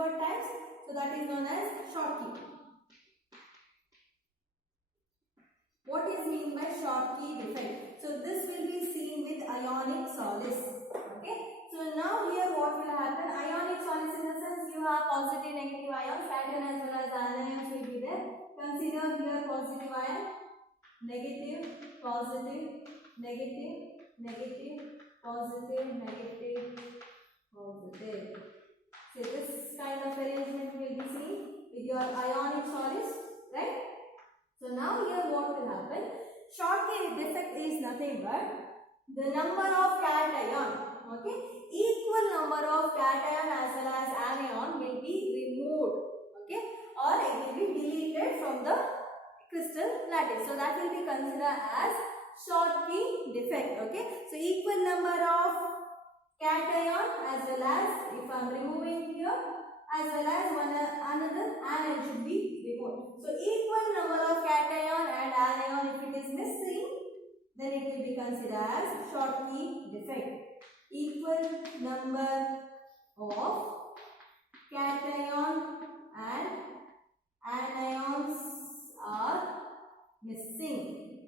preferred times. So that is known as Schottky. What is mean by Schottky defect? So this will be seen with ionic solids. Okay. So now here what will happen? Ionic solids in the sense you have positive, negative ions, cation as well as anions will be there. Consider here positive ion, negative, positive, negative, negative, positive, negative, positive. So this kind of arrangement will be seen with your ionic solids, right? So now here what will happen? Schottky defect is nothing but the number of cation, okay? Equal number of cation as well as anion will be removed, okay? Or it will be deleted from the crystal lattice. So that will be considered as Schottky defect, okay? So equal number of cation as well as, if I am removing here, as well as another anion should be removed. So equal number of cation and anion, if it is missing, then it will be considered as Schottky defect. Equal number of cation and anions are missing.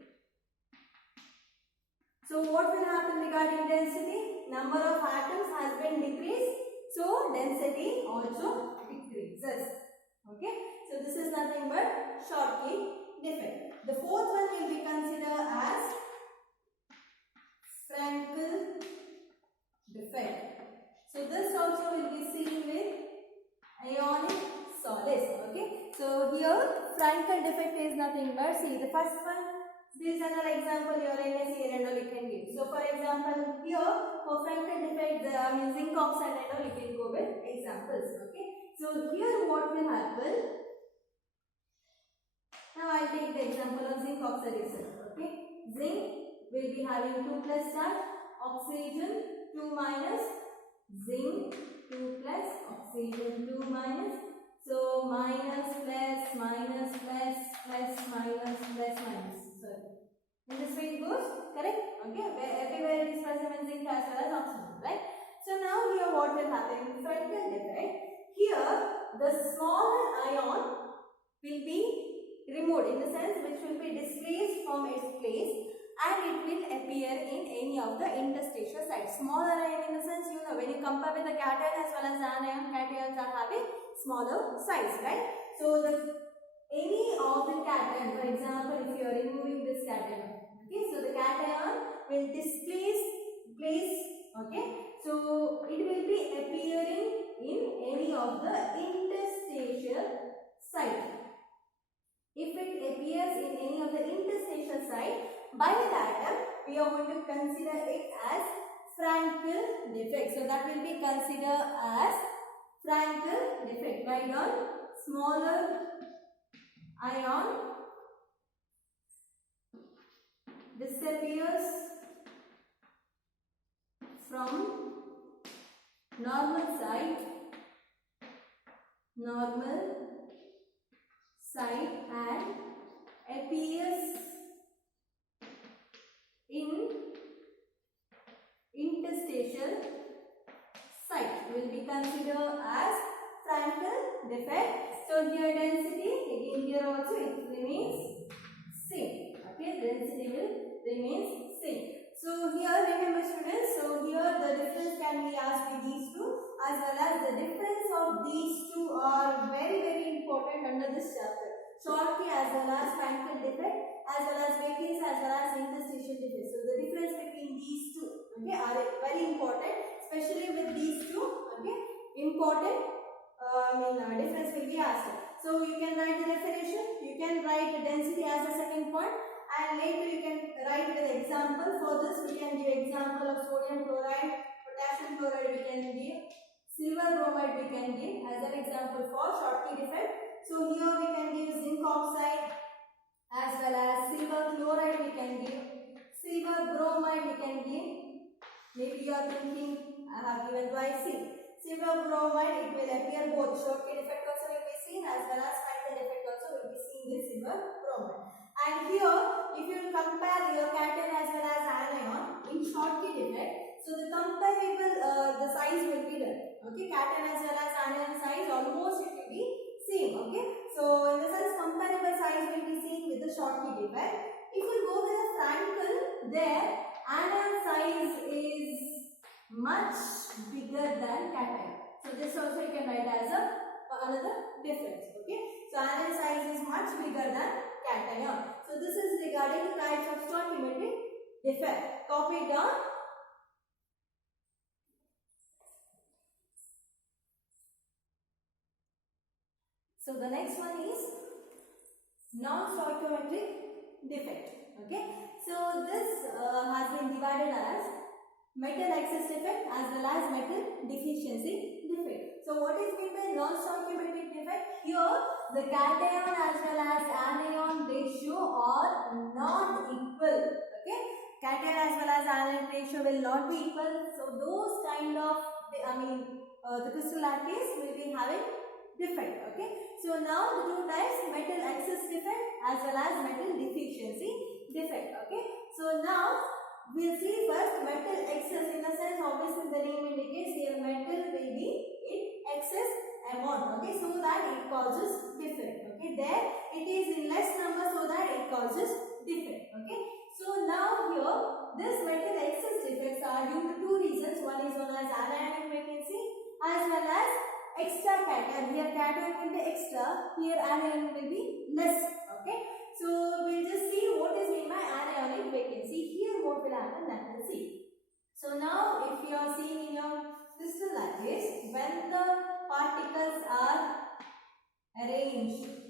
So what will happen regarding density? Number of atoms has been decreased, so density also decreases. Okay, so this is nothing but Schottky defect. The fourth one will be considered as Frankel defect. So this also will be seen with ionic solids. Okay, so here Frankel defect is nothing but, see the first one. This is another example your NSE and all you can give. So for example here for Frankel defect zinc oxide and all you can go with examples. Okay. So here what will happen? Now I will take the example of zinc oxide itself. Okay. Zinc will be having 2 plus charge, oxygen 2 minus, zinc 2 plus, oxygen 2 minus. So minus plus minus plus plus minus plus minus. In this way it goes, correct? Okay, everywhere it is present in zinc as well as oxygen, right? So now here what will happen in Frankel defect? Here the smaller ion will be removed, in the sense which will be displaced from its place, and it will appear in any of the interstitial sites. Smaller ion in the sense, you know, when you compare with the cation as well as anion, cations are having smaller size, right? So any of the cation, for example, if you are removing this cation, okay, so the cation will displace place, okay, so it will be appearing in any of the interstitial site. If it appears in any of the interstitial site, by that we are going to consider it as Frankel defect. So that will be considered as Frankel defect. Write down smaller ion disappears from normal site and appears in interstitial site will be considered as Frankel defect. So here density, again here also it remains same. Okay, density will remain same. So here remember students, so here the difference can be asked with these two, as well as the difference of these two are very important under this chapter. Schottky as well as Frankel defect, as well as Beatty's as well as interstitial defect. So the difference between these two, okay, are very important, especially with these two, okay, important difference will be asked. So you can write the definition, you can write the density as a second point, and later you can write with example. For this we can give example of sodium chloride, potassium chloride we can give, silver bromide we can give as an example for Schottky defect. So here we can give zinc oxide as well as silver chloride we can give, silver bromide we can give. Maybe you are thinking I have given twice. Silver bromide, it will appear both Schottky defect also will be seen as well as Frankel defect also will be seen with silver bromide. And here if you will compare your cation as well as anion in Schottky defect, so the comparable the size size will be done. Okay, cation as well as anion size almost it will be same. Okay, so in the sense comparable size will be seen with the Schottky defect. If we go with the Frankel, there anion size is much bigger than cation. So this also you can write as another difference. Okay, so anion size is much bigger than cation. So this is regarding the types of stoichiometric defect. Copy it down. So the next one is non-stoichiometric defect. Okay, so this has been divided as metal excess defect as well as metal deficiency defect. So what is meant by non-stoichiometric defect? Here the cation as well as anion ratio are not equal. Okay, cation as well as anion ratio will not be equal. So those kind of, the crystal lattice will be having defect. Okay, so now the two types, metal excess defect as well as metal deficiency defect. Okay, so now we'll see first metal excess. In the sense, obviously the name indicates here metal will be in excess amount. Okay, so that it causes defect. Okay, there it is in less number, so that it causes defect. Okay, so now here this metal excess defects are due to two reasons. One is known as anionic vacancy as well as extra cation. Here cation will be extra, here anion will be less. Okay, so we'll just see what is meant by anionic vacancy. Here what will happen, that we'll see. So now if you are seeing in your crystal lattice, when the particles are arranged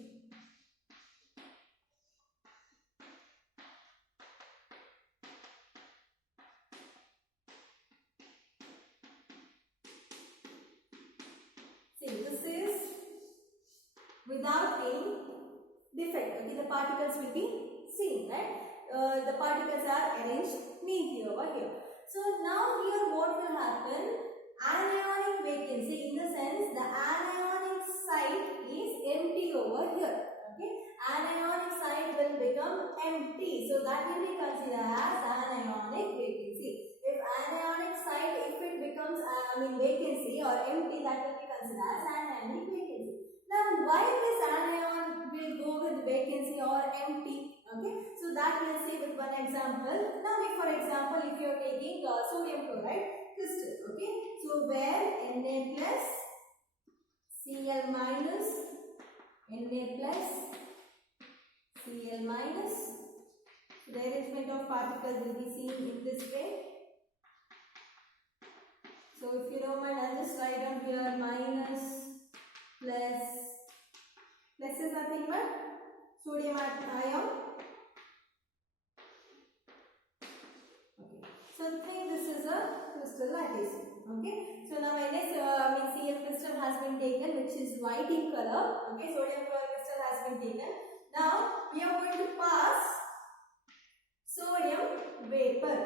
this is without any defect. Okay, the particles will be seen, right? The particles are arranged neatly over here. So now here what will happen? Anionic vacancy, in the sense the anionic site is empty over here. Okay, anionic site will become empty, so that will be considered as anionic vacancy. If anionic site, if it becomes vacancy or empty, that will be considered as anionic vacancy. Now why this anion will go with vacancy or empty? Okay, so that we'll see with one example. Now if for example if you are taking sodium chloride crystal, okay, so where Na plus Cl minus Na plus Cl minus, the arrangement of particles will be seen in this way. So if you don't mind, I'll just write down here minus plus is nothing but sodium ion. Okay, so think this is a crystal lattice. Okay, so now Cl crystal has been taken, which is white in color. Okay, sodium chloride crystal has been taken. Now we are going to pass sodium vapor.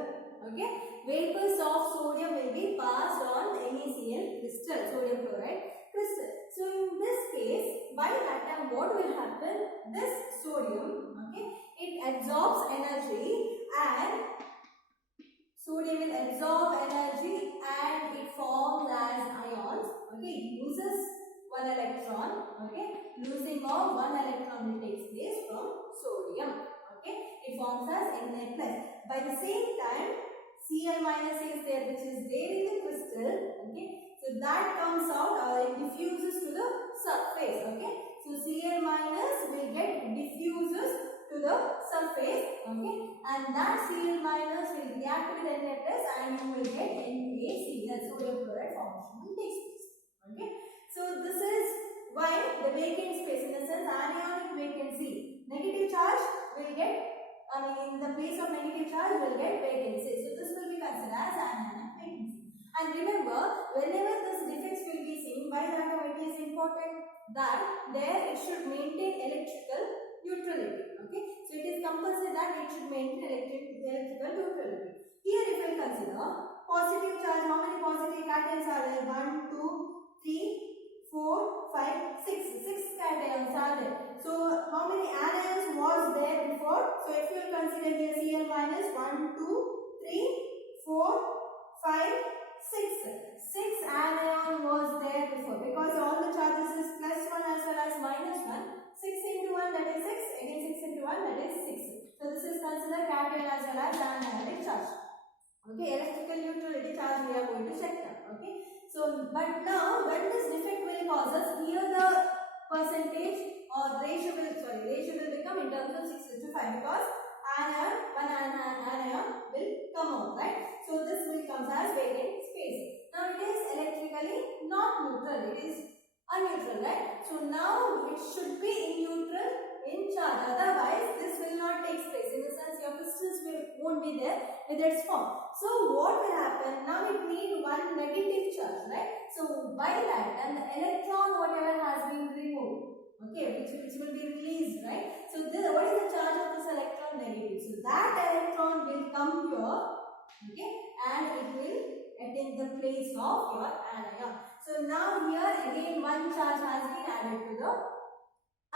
Okay, vapors of sodium will be passed on NaCl crystal, sodium chloride crystal. So in this case, by that time what will happen? This sodium, okay, it absorbs energy, and sodium will absorb energy and it forms as ions. Okay, it loses one electron. Okay, losing of one electron will take place from sodium. Okay, it forms as Na plus. By the same time, Cl minus is there, which is there in the crystal. Okay, so that comes out or it diffuses to the surface. Okay, so Cl minus will get diffuses to the surface. Okay, and that Cl minus will react with Na plus and you will get NaCl, sodium chloride formation will take place. Okay, so this is why the vacant space, in the sense anionic vacancy, negative charge will get, in the place of negative charge will get vacancy. So this will be considered as anionic vacancy. And remember, whenever this defects will be seen, by that time it is important that there it should maintain electrical neutrality. Okay, so it is compulsory that it should maintain electrical neutrality. Here if we consider positive charge, how many positive cations are there? 1, 2, 3, 4, 5, 6. 6 cations are there. So how many anions was there before? So if you consider here Cl minus 1, 2, 3, 4, 5, 6. 6 1, that is 6. So this is considered cation as well as anionic charge. Okay, electrical neutrality charge we are going to check now. Okay, so but now when this defect will cause us, here the percentage or ratio will become in terms of 6:5 because one anion will come out, right? So this will come as vacant space. Now it is electrically not neutral, it is unneutral, right? So now it should be in neutral in charge, otherwise this will not take place. In the sense your crystals won't be there with its form. So what will happen? Now it need one negative charge, right? So by that, and the electron whatever has been removed, okay, which will be released, right? So this, what is the charge of this electron? Negative. So that electron will come here, okay, and it will attain the place of your anion. So now here again one charge has been added to the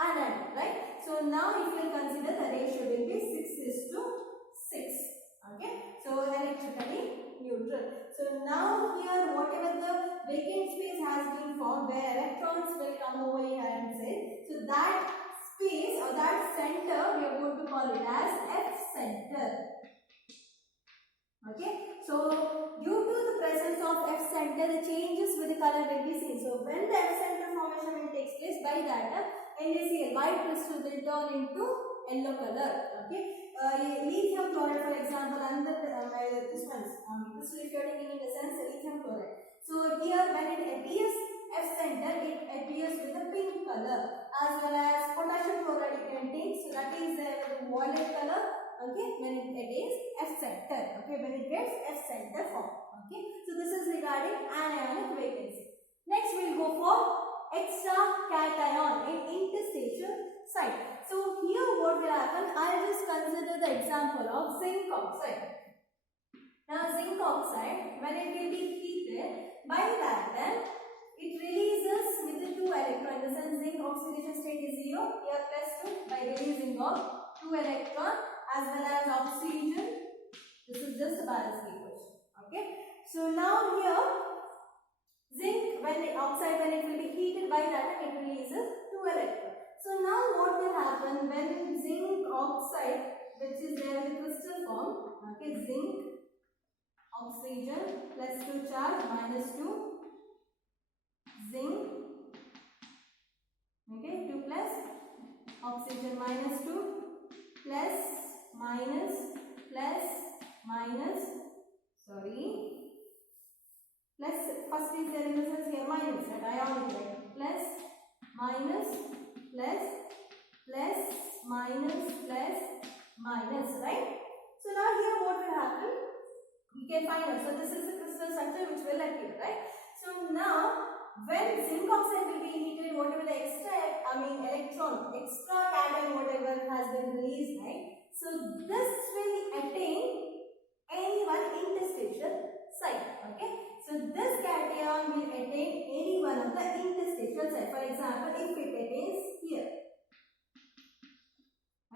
anion, right? So now if you consider the ratio will be 6:6. Okay, so electrically neutral. So now here whatever the vacant space has been formed where electrons will come over here and say, so that space or that center we are going to call it as F center. Okay, so due to the presence of F center, the changes with the color will be seen. So when the F center formation will take place, by that NaCl white crystal will turn into yellow color. Okay, lithium chloride for example, and this one crystal if you are taking in the sense lithium chloride. So here when it appears F center, it appears with a pink color, as well as potassium chloride you can take. So that is the violet color. Okay, when it attains F center. Okay, when it gets F center form. Okay, so this is regarding anionic vacancy. Next we will go for extra cation in interstitial site. So here what will happen? I will just consider the example of zinc oxide. Now zinc oxide, when it will be heated, by that then it releases with the 2 electrons. In the sense zinc oxidation state is 0, here +2 by releasing of 2 electrons as well as oxygen. This is just a balancing equation. Okay, so now here zinc when the oxide when it will be heated, by that it releases 2 electrons. So now what will happen when zinc oxide, which is there in the crystal form, okay, zinc oxygen +2 charge -2 zinc, okay, 2 plus oxygen -2 plus minus plus minus, sorry, plus first is there in the sense here minus at ionic, right? Plus minus plus plus minus plus minus, right? So now here what will happen? We can find out. So this is the crystal structure which will appear, right? So now when zinc oxide will be heated, whatever the electron, extra cation whatever has been released, right? So this will attain any one interstitial site. Okay, so this cation will attain any one of the interstitial site. For example, if it attains here,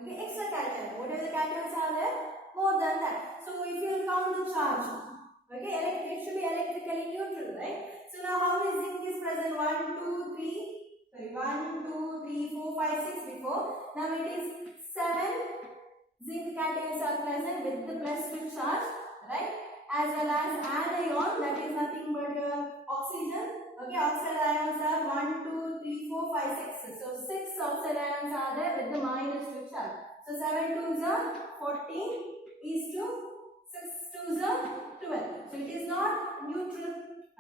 okay, extra cation, whatever the cations are there, more than that. So if you will count the charge, okay, it should be electrically neutral, right? So now how many zinc is present? 1, 2, 3, 4, 5, 6 before. Now it is 7 zinc cations are present with the +2 charge, right? As well as anion, that is nothing but oxygen. Okay, oxide ions are 1, 2, 3, 4, 5, 6. So 6 oxide ions are there with the -2 charge. So 7 2s are 14 is to 6 2s are 12. So it is not neutral.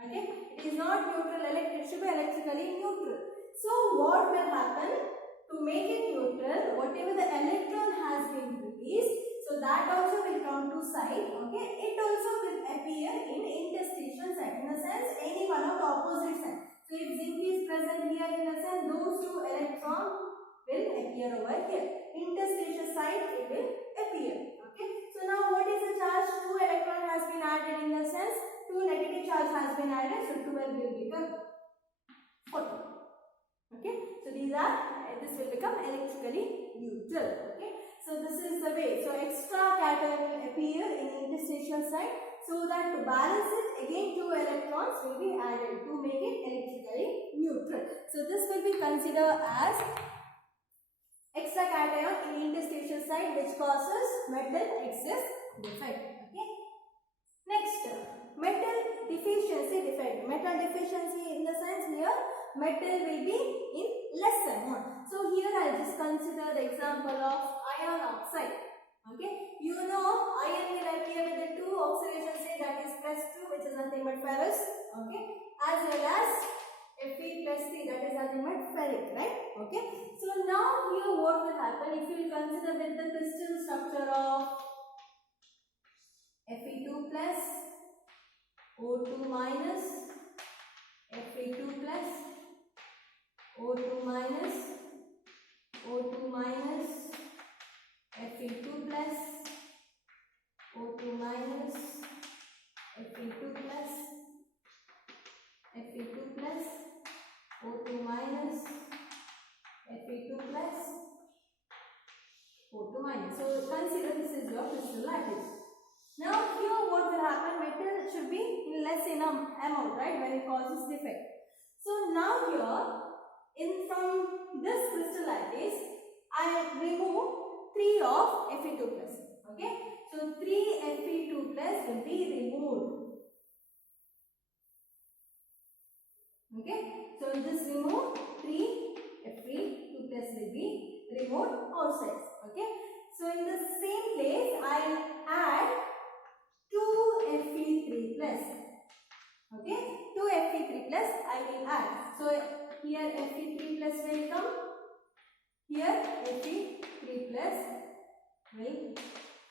Okay, it is not neutral. It should be electrically neutral. So what will happen to make it neutral? Whatever the electron has been released, so that also will come to side. Okay, it also will appear in interstitial side. In the sense, any one of the opposite side. So if zinc is present here, in the sense, those 2 electrons will appear over here. Interstitial side it will appear. Okay, so now what is the charge? 2 electron has been added, in the sense 2 negative charge has been added, so 12 will become 14. Okay, so this will become electrically neutral. Okay, so this is the way. So extra cation will appear in interstitial side, so that to balance it again 2 electrons will be added to make it electrically neutral. So this will be considered as extra cation in interstitial site which causes metal excess defect. Okay. Next, metal deficiency defect. Metal deficiency in the sense here metal will be in less amount. So here I'll just consider the example of iron oxide. Okay, you know iron will appear with the two oxidation state, that is +2, which is nothing but ferrous. Okay, as well as Fe+3, that is nothing but ferric, right? Okay, so now here what will happen if you will consider with the crystal structure of Fe2 plus, O2 minus, Fe2 plus, O2 minus, O2 minus, Fe2 plus, O2 minus, Fe2 plus, Fe2 plus, O2 minus, Fe2 plus, O2 minus. So consider this is your crystal lattice. Now here what will happen, metal should be in less amount, right, when it causes defect. So now here from this crystal lattice I remove 3 of Fe2 plus. Okay, so 3 Fe2 plus will be removed. Okay, so just remove 3 Fe2 plus will be removed outside. Okay, so in the same place I add 2 Fe3 plus. Okay, 2 Fe3 plus I will add. So here Fe3 plus will come. Here Fe3 plus will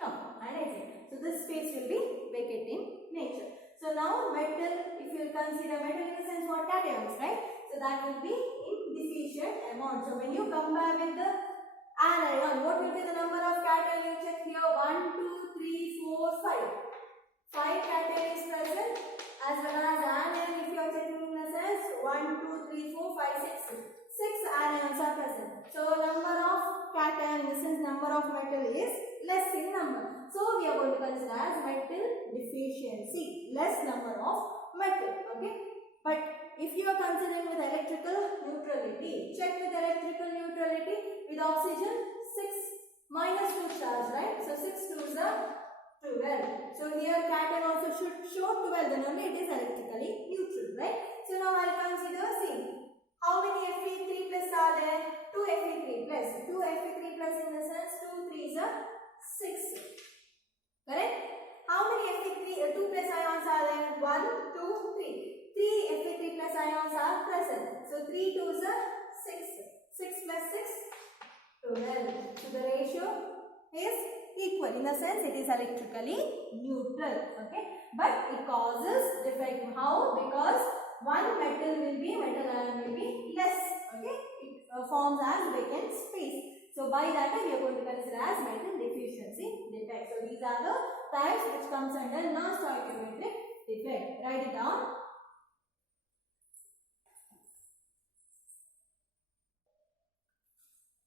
come. Right? So this space will be vacant in nature. So now metal, if you consider metal in the sense what cations, right? So that will be in deficient amount. So when you compare with the anion, what will be the number of cation you check here? 1, 2, 3, 4, 5. 5 cation is present, as well as anion if you are checking in the sense 1, 2, 3, 4, 5, 6. 6 anions are present. So number of cation in the sense number of metal is less in number. So we are going to consider as metal deficiency, less number of metal. Okay, but if you are considering with electrical neutrality, check with electrical neutrality with oxygen 6 minus 2 charge, right? So 6 2s are 12. So here cation also should show 12, then only it is electrically neutral, right? So now I will consider, see, how many Fe3 plus are there? 2 Fe3 plus. 2 Fe3 plus in the sense 2 3s are 6. Correct? How many Fe3 2 plus ions are there? 1, 2, 3. 3 Fe3 plus ions are present. So 3 2s are 6. 6 plus 6, 12. So the ratio is equal. In a sense, it is electrically neutral. Okay, but it causes defect. How? Because one metal ion will be less. Okay, it forms as vacant space. So by that we are going to consider as metal deficiency defect. So these are the types which comes under non-stoichiometric defect. Write it down.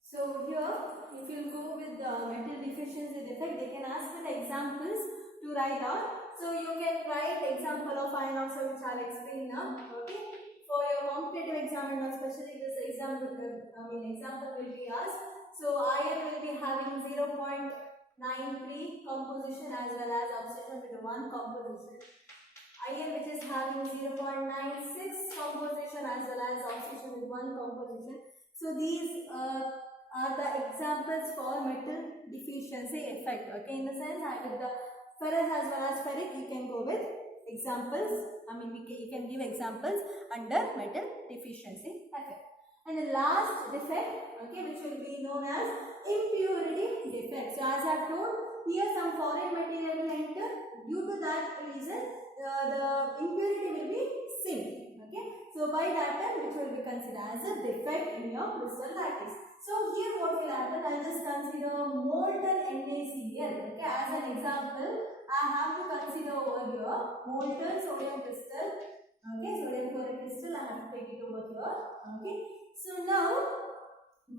So here, if you go with the metal deficiency defect, they can ask with examples to write out. So you can write example of iron oxide which I will explain now. Okay. For your competitive examiner, especially this example will be asked. So iron will be having 0.93 composition as well as oxygen with 1 composition. Iron which is having 0.96 composition as well as oxygen with 1 composition. So these are the examples for metal deficiency effect. Okay, in the sense with the ferrous as well as ferric, you can go with examples. You can give examples under metal deficiency effect. And the last defect, okay, which will be known as impurity defect. So as I have told, here some foreign material will enter. Due to that reason, the impurity will be zinc. Okay, so by that time, which will be considered as a defect in your crystal lattice. So here what will happen, I will just consider molten NaCl. Okay, as an example, I have to consider over here molten sodium crystal. Okay, sodium chloride crystal, I have to take it over here. Okay, so now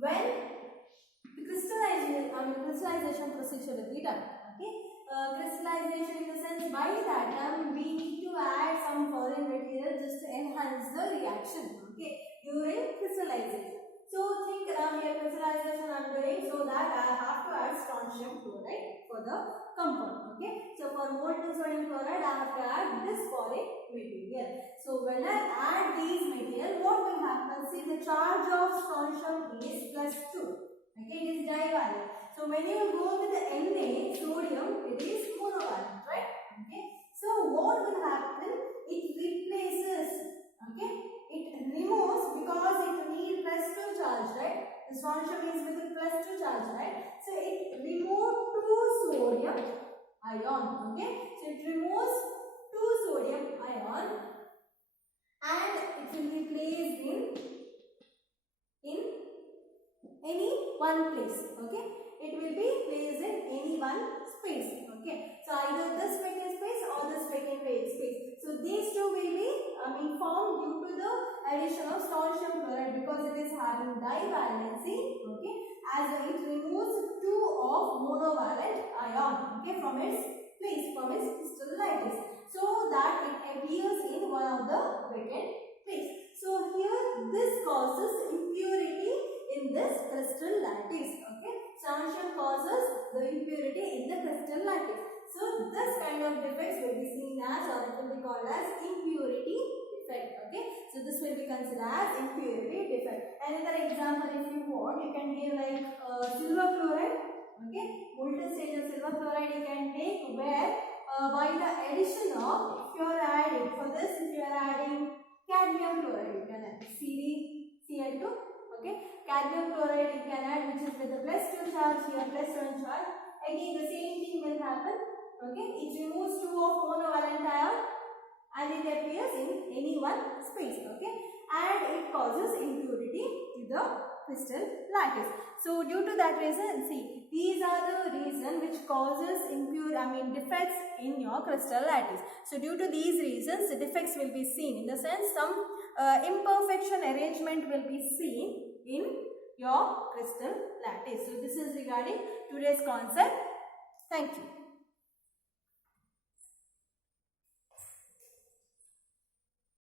when the crystallization procedure will be done. Okay, crystallization in the sense by that time we need to add some foreign material just to enhance the reaction. Okay, during crystallization. So think here crystallization I am doing that I have to add strontium chloride for the compound. Okay, so for mole 2 sodium chloride I have to add this foreign material. So when I add these material, what will happen? See, the charge of strontium is +2. Okay, it is divalent. So when you go with the Na, sodium, it is monovalent, right? Okay, so what will happen? It replaces, okay, it removes, because it needs +2 charge, right? The strontium is with a +2 charge, right? So it removes 2 sodium ion, okay? So it removes 2 sodium ion and it will be placed in any one place, okay? It will be placed in any one space, okay? So either this vacant space or this vacant space. So these two will be formed due to the addition of strontium chloride, because it is having divalency, okay? As it removes 2 of monovalent ion, okay, from its place, from its crystal lattice, so that it appears in one of the vacant place. So here this causes impurity in this crystal lattice, okay? Strontium causes the impurity in the crystal lattice. So this kind of defects will be seen as, or it will be called as impurity defect, okay? So this will be considered as impurity defect. Another example, if you want, you can give like silver chloride, okay? Molten state of silver chloride you can take, where by the addition of, if you are adding, for this if you are adding cadmium chloride, you can add CdCl2, okay? Cadmium chloride you can add, which is with the +2 charge, here +1 charge. Again the same thing will happen, okay? It removes 2 of monovalent ion and it appears in any one space, okay? And it causes impurity to the crystal lattice. So due to that reason, see, these are the reason which causes defects in your crystal lattice. So due to these reasons, the defects will be seen. In the sense, some imperfection arrangement will be seen in your crystal lattice. So this is regarding today's concept. Thank you.